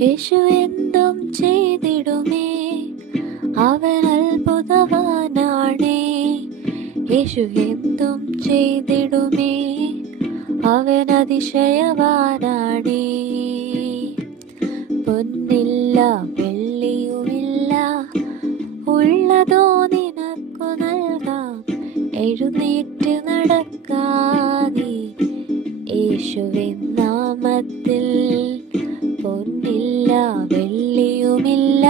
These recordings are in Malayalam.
യേശു എന്തും ചെയ്തിടുമേ, അവൻ അത്ഭുതവാനാണേ. യേശു എന്തും ചെയ്തിടുമേ, അവൻ അതിശയവാനാണേ. പൊന്നില്ല വെള്ളിയുമില്ല, ഉള്ളതോ നിനക്കു നൽകാം. എഴുന്നേറ്റ് നടക്കാതെ യേശുവിൻ നാമത്തിൽ. പൊന്നില്ല വെള്ളിയുമില്ല,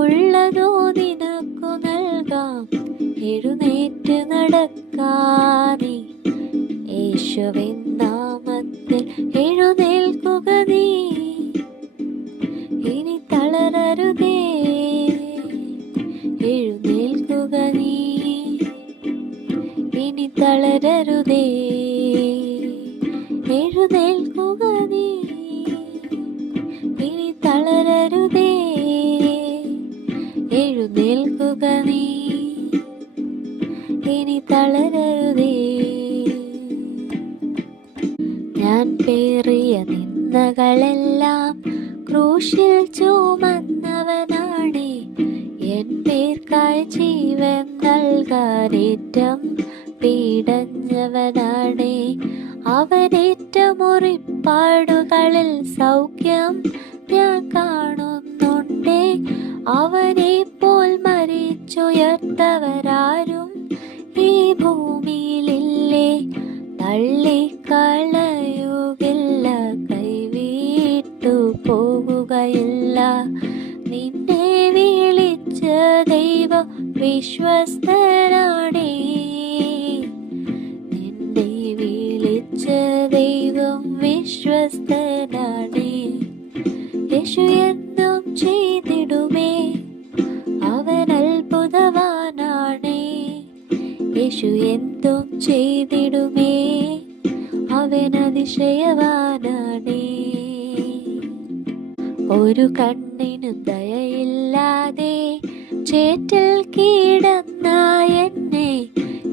ഉള്ളതോ നിനക്കു നൽകാം. എഴുന്നേറ്റ് നടക്കാതെ യേശുവിൻ നാമത്തിൽ. എഴുന്നേൽക്കുക നീ, ഇനി തളരരുതേ. എഴുന്നേൽക്കുക നീ, ഇനി തളരരുതേ. എഴുന്നേൽക്കുക നീ, ഇനി തളരരുതേ. എഴുന്നേൽക്കുക നീ, ഇനി തളരരുതേ. ഞാൻ പേറിയ നിന്ദകളെല്ലാം ക്രൂശിൽ ചുമന്നവനാണേ. എൻ പേർക്കായി ജീവൻ നൽകാനേറ്റം പീഡഞ്ഞവനാണേ. അവനേറ്റ മുറിപ്പാടുകളിൽ സൗഖ്യം ഞാൻ കാണുന്നുണ്ടേ. അവനെ പോൽ മരിച്ചുയർത്തവരാരും ഈ ഭൂമിയിലില്ലേ. തള്ളിക്കളയുകില്ല, കൈവിട്ടു പോകുകയില്ല. നിന്നെ വിളിച്ച ദൈവം വിശ്വസ്തനാണേ. നിന്നെ വിളിച്ച ദൈവം വിശ്വസ്തനാണേ. യേശു എന്തും ചെയ്തിടുമേ, അവൻ അത്ഭുതവാനാണേ. യേശു എന്തും ചെയ്തിടുമേ, അവൻ അതിശയവാനാണേ. ഒരു കണ്ണിനും ദയയില്ലാതെ ചേറ്റിൽ കിടന്ന എന്നെ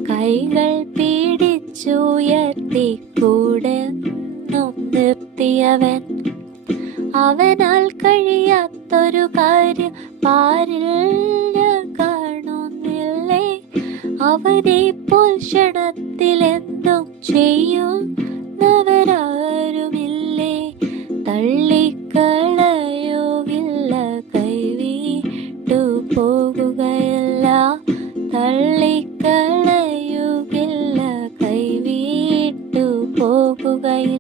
കൈകൾ പിടിച്ചുയർത്തി കൂടെ നിർത്തിയവൻ. അവനാൽ കഴിയാത്തൊരു കാര്യം പാരിൽ ഞാൻ കാണുന്നില്ലേ. അവനെ പോൽ ക്ഷണത്തിലെന്തും ചെയ്യുന്നവരാ